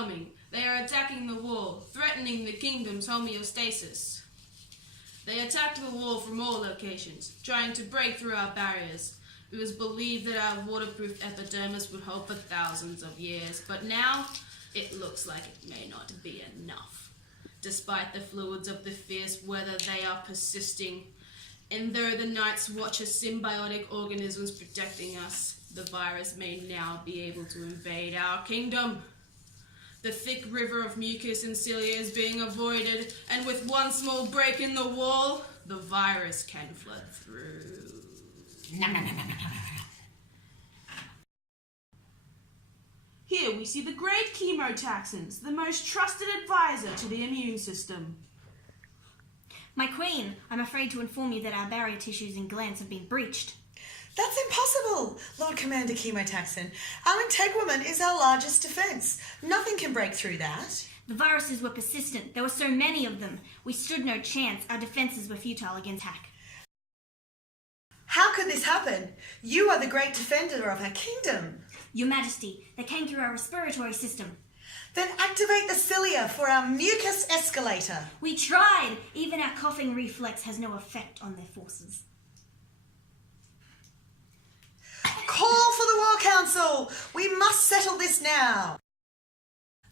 coming. They are attacking the wall, threatening the kingdom's homeostasis. They attacked the wall from all locations, trying to break through our barriers. It was believed that our waterproof epidermis would hold for thousands of years, but now it looks like it may not be enough. Despite the fluids of the fierce weather, they are persisting. And though the Night's Watch are symbiotic organisms protecting us, the virus may now be able to invade our kingdom. The thick river of mucus and cilia is being avoided, and with one small break in the wall, the virus can flood through. Here we see the great chemotaxons, the most trusted advisor to the immune system. My queen, I'm afraid to inform you that our barrier tissues and glands have been breached. That's impossible, Lord Commander Chemotaxon. Our integument is our largest defence. Nothing can break through that. The viruses were persistent. There were so many of them. We stood no chance. Our defences were futile against attack. How could this happen? You are the great defender of our kingdom. Your Majesty, they came through our respiratory system. Then activate the cilia for our mucus escalator. We tried. Even our coughing reflex has no effect on their forces. Call for the War Council! We must settle this now.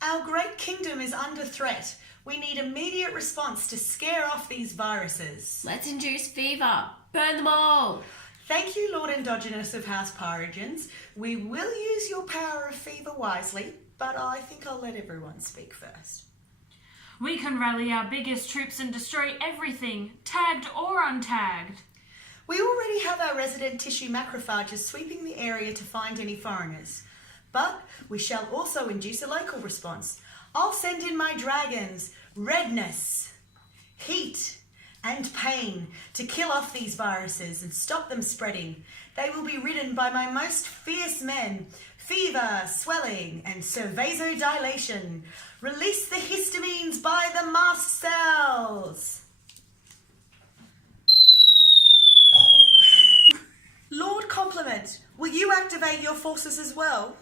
Our great kingdom is under threat. We need immediate response to scare off these viruses. Let's induce fever. Burn them all. Thank you, Lord Endogenous of House Pyrogens. We will use your power of fever wisely, but I think I'll let everyone speak first. We can rally our biggest troops and destroy everything, tagged or untagged. We already have our resident tissue macrophages sweeping the area to find any foreigners. But we shall also induce a local response. I'll send in my dragons, redness, heat, and pain to kill off these viruses and stop them spreading. They will be ridden by my most fierce men, fever, swelling, and vasodilation. Release the histamines by the mast cells. Lord Compliment, will you activate your forces as well?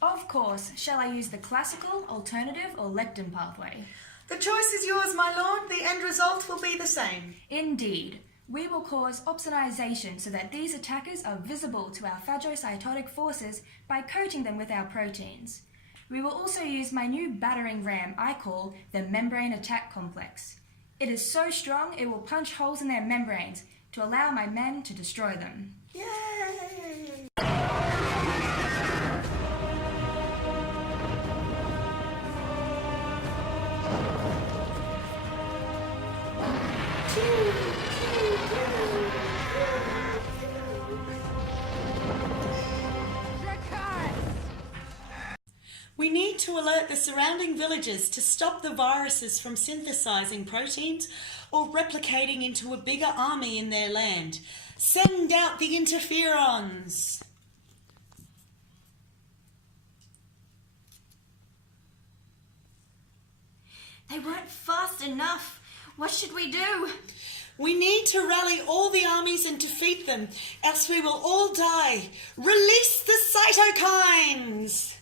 Of course. Shall I use the classical, alternative, or lectin pathway? The choice is yours, my lord. The end result will be the same. Indeed. We will cause opsonization so that these attackers are visible to our phagocytotic forces by coating them with our proteins. We will also use my new battering ram I call the Membrane Attack Complex. It is so strong it will punch holes in their membranes to allow my men to destroy them. Yay! We need to alert the surrounding villages to stop the viruses from synthesizing proteins or replicating into a bigger army in their land. Send out the interferons. They weren't fast enough. What should we do? We need to rally all the armies and defeat them, else we will all die. Release the cytokines!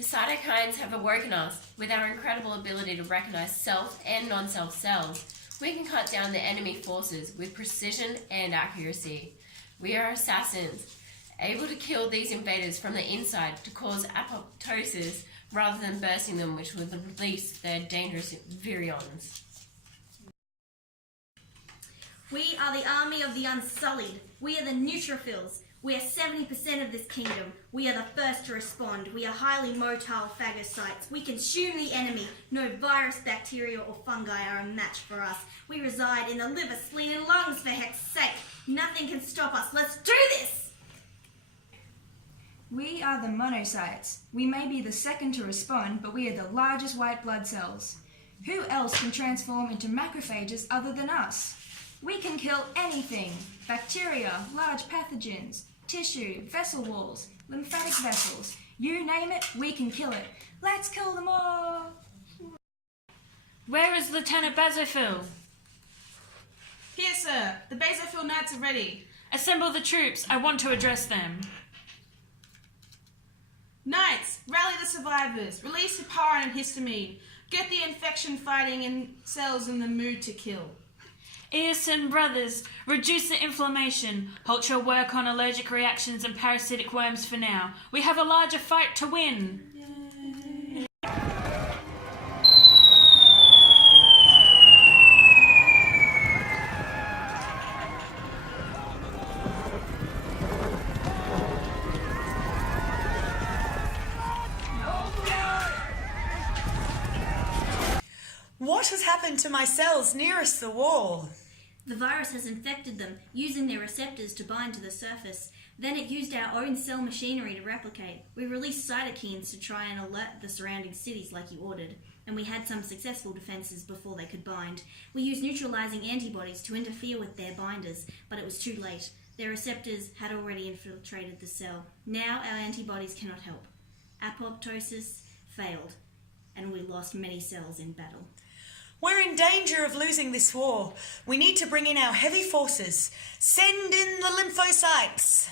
The cytokines have awoken us. With our incredible ability to recognize self and non-self cells, we can cut down the enemy forces with precision and accuracy. We are assassins, able to kill these invaders from the inside to cause apoptosis rather than bursting them, which would release their dangerous virions. We are the army of the Unsullied. We are the neutrophils. We are 70% of this kingdom. We are the first to respond. We are highly motile phagocytes. We consume the enemy. No virus, bacteria, or fungi are a match for us. We reside in the liver, spleen, and lungs, for heck's sake. Nothing can stop us. Let's do this! We are the monocytes. We may be the second to respond, but we are the largest white blood cells. Who else can transform into macrophages other than us? We can kill anything. Bacteria, large pathogens, tissue, vessel walls, lymphatic vessels. You name it, we can kill it. Let's kill them all! Where is Lieutenant Basophil? Here, sir. The Basophil Knights are ready. Assemble the troops. I want to address them. Knights, rally the survivors. Release heparin and histamine. Get the infection fighting in cells in the mood to kill. Earson brothers, reduce the inflammation. Halt your work on allergic reactions and parasitic worms for now. We have a larger fight to win. What has happened to my cells nearest the wall? The virus has infected them, using their receptors to bind to the surface. Then it used our own cell machinery to replicate. We released cytokines to try and alert the surrounding cities like you ordered, and we had some successful defenses before they could bind. We used neutralizing antibodies to interfere with their binders, but it was too late. Their receptors had already infiltrated the cell. Now our antibodies cannot help. Apoptosis failed, and we lost many cells in battle. We're in danger of losing this war. We need to bring in our heavy forces. Send in the lymphocytes.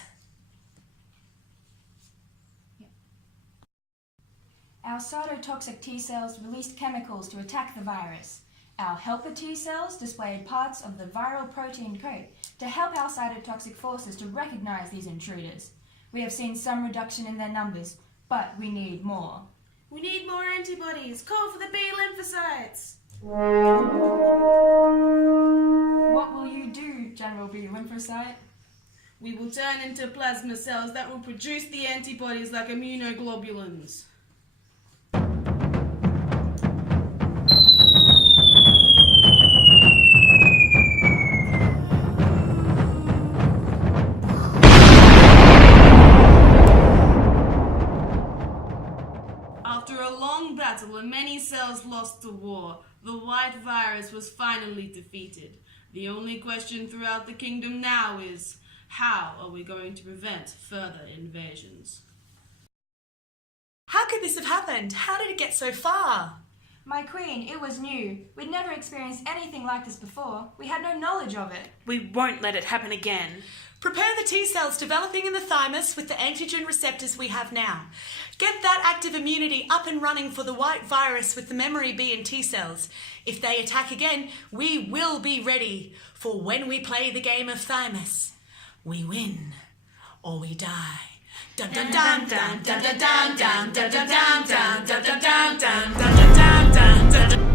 Our cytotoxic T cells released chemicals to attack the virus. Our helper T cells displayed parts of the viral protein coat to help our cytotoxic forces to recognize these intruders. We have seen some reduction in their numbers, but we need more. We need more antibodies. Call for the B lymphocytes. What will you do, General B. Lymphocyte? We will turn into plasma cells that will produce the antibodies like immunoglobulins. After a long battle and many cells lost the war, the white virus was finally defeated. The only question throughout the kingdom now is, how are we going to prevent further invasions? How could this have happened? How did it get so far? My queen, it was new. We'd never experienced anything like this before. We had no knowledge of it. We won't let it happen again. Prepare the T cells developing in the thymus with the antigen receptors we have now. Get that active immunity up and running for the white virus with the memory B and T cells. If they attack again, we will be ready. For when we play the game of Thymus, we win or we die. Dun dun dun dun dun dun dun dun dun dun dun dun dun dun dun dun dun dun dun.